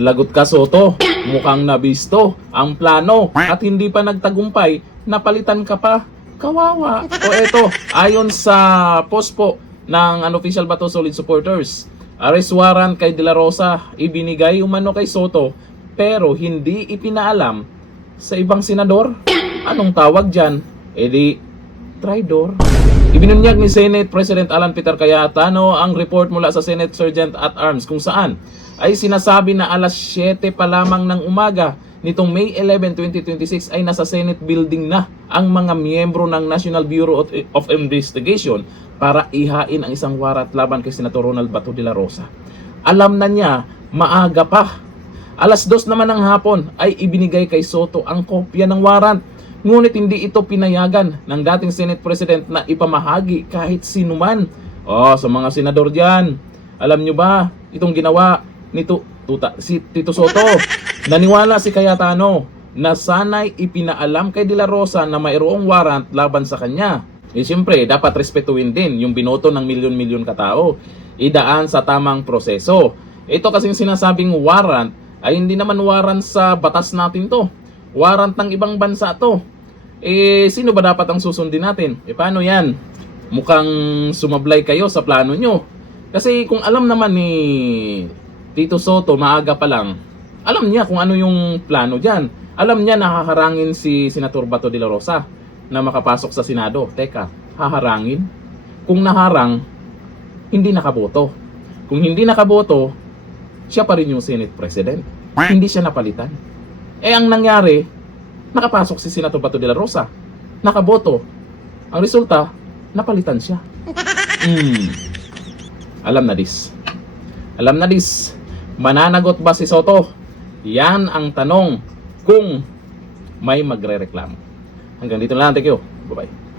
Lagot ka, Soto. Mukhang nabisto ang plano at hindi pa nagtagumpay, napalitan ka pa. Kawawa. O eto, ayon sa post po ng Unofficial Bato Solid supporters, arrest warrant kay De La Rosa ibinigay umano kay Soto pero hindi ipinaalam sa ibang senador. Anong tawag dyan? Di traidor. Ibinunyag ni Senate President Alan Peter Cayetano ang report mula sa Senate Sergeant at Arms kung saan ay sinasabi na alas 7 pa lamang ng umaga nitong May 11, 2026 ay nasa Senate building na ang mga miyembro ng National Bureau of Investigation para ihain ang isang warat laban kay Senator Ronald Bato de la Rosa. Alam na niya, maaga pa. Alas 2 naman ng hapon ay ibinigay kay Soto ang kopya ng warrant. Ngunit hindi ito pinayagan ng dating Senate President na ipamahagi kahit sinuman. Sa mga senador dyan, alam nyo ba itong ginawa nito si Tito Soto? Naniwala si Cayetano na sana'y ipinaalam kay De La Rosa na mayroong warrant laban sa kanya. Siyempre, dapat respetuhin din yung binoto ng milyon-milyon katao. Idaan sa tamang proseso. Ito kasing sinasabing warrant ay hindi naman warrant sa batas natin to. Warrant ng ibang bansa to. Sino ba dapat ang susundin natin? Paano yan? Mukhang sumablay kayo sa plano nyo. Kasi kung alam naman ni Tito Soto maaga pa lang, alam niya kung ano yung plano dyan. Alam niya na haharangin si Senator Bato de la Rosa na makapasok sa Senado. Teka, haharangin? Kung naharang, hindi nakaboto. Kung hindi nakaboto, siya pa rin yung Senate President. Hindi siya napalitan. Ang nangyari, nakapasok si Senator Bato de la Rosa. Nakaboto. Ang resulta, napalitan siya. Alam na dis. Alam na dis. Mananagot ba si Soto? Yan ang tanong kung may magre-reklamo. Hanggang dito na lang. Thank you. Bye-bye.